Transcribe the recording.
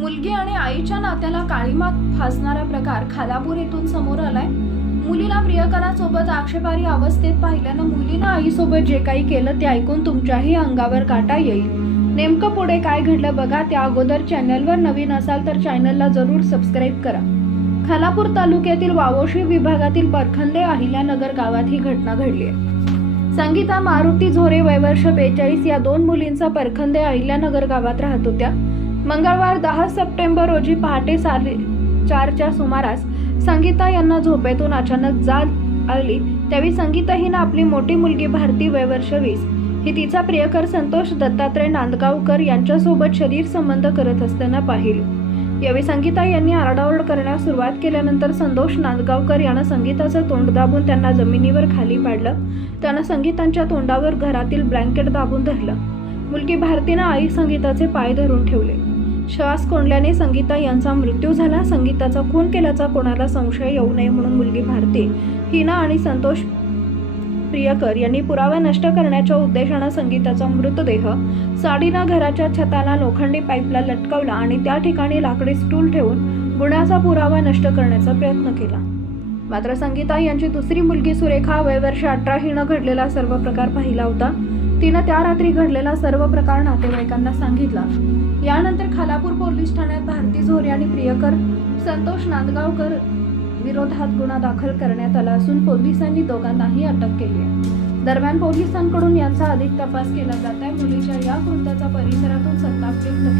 मुलगी आणि आईच्या नात्याला काळीमात फासणारा प्रकार खालापूर येथून समोर आलाय। मुलीला प्रियकरासोबत आक्षेपार्ह अवस्थेत पाहिल्यानं मुलीनं आईसोबत जे काही केलं ते ऐकून तुमच्याही अंगावर काटा येईल। नेमकं पुढे काय घडलं बघा। त्या अगोदर चॅनलवर नवीन असाल तर चॅनलला जरूर सबस्क्राईब करा। खालापूर तालुक्यातील वावोशी विभागातील परखंदे अहिल्यानगर गावात ही घटना घडली आहे। संगीता मारुती झोरे वय वर्ष 42 या दोन मुलींचा परखंदे अहिल्यानगर गावात राहत होत्या। मंगळवार 10 सप्टेंबर रोजी पहाटे 4:30च्या सुमारास संगीता यांना झोपेतून अचानक जाग आली। त्यावेळी संगीता हिने आपली मोठी मुलगी भारती वय वर्ष 20 ही तिचा प्रियकर संतोष दत्तात्रय नांदगावकर यांच्यासोबत शरीर संबंध करत असताना पाहिली। यावेळी संगीता यांनी आरडाओरड करण्यास सुरुवात केल्यानंतर संतोष नांदगावकर यानं संगीताचं तोंड दाबून त्यांना जमिनीवर खाली पाडलं। त्यानं संगीताच्या तोंडावर घरातील ब्लँकेट दाबून धरलं। मुलगी भारतीनं आई संगीताचे पाय धरून ठेवले। श्वास कोंडल्याने संगीता यांचा मृत्यू झाला। संगीताचा खून केल्याचा कोणाला संशय येऊ नये म्हणून मुलगी भारती हिना आणि संतोष प्रियकर यांनी पुरावा नष्ट करण्याच्या उद्देशाने संगीताचा मृतदेह साडीनं घराच्या छताला लोखंडी पाईपला लटकवला आणि त्या ठिकाणी लाकडी स्टूल ठेवून गुन्ह्याचा पुरावा नष्ट करण्याचा प्रयत्न केला। मात्र संगीता यांची दुसरी मुलगी सुरेखा वय वर्ष 18 हिनं घडलेला सर्व प्रकार पाहिला होता। तिनं त्या रात्री घडलेला सर्व प्रकार नातेवाईकांना सांगितला। यानंतर खालापूर पोलीस ठाण्यात भारती झोरे आणि प्रियकर संतोष नांदगावकर विरोधात गुन्हा दाखल करण्यात आला असून पोलिसांनी दोघांनाही अटक केली आहे। दरम्यान पोलिसांकडून यांचा अधिक तपास केला जात आहे। मुलीच्या या कृत्याचा परिसरातून संताप व्यक्त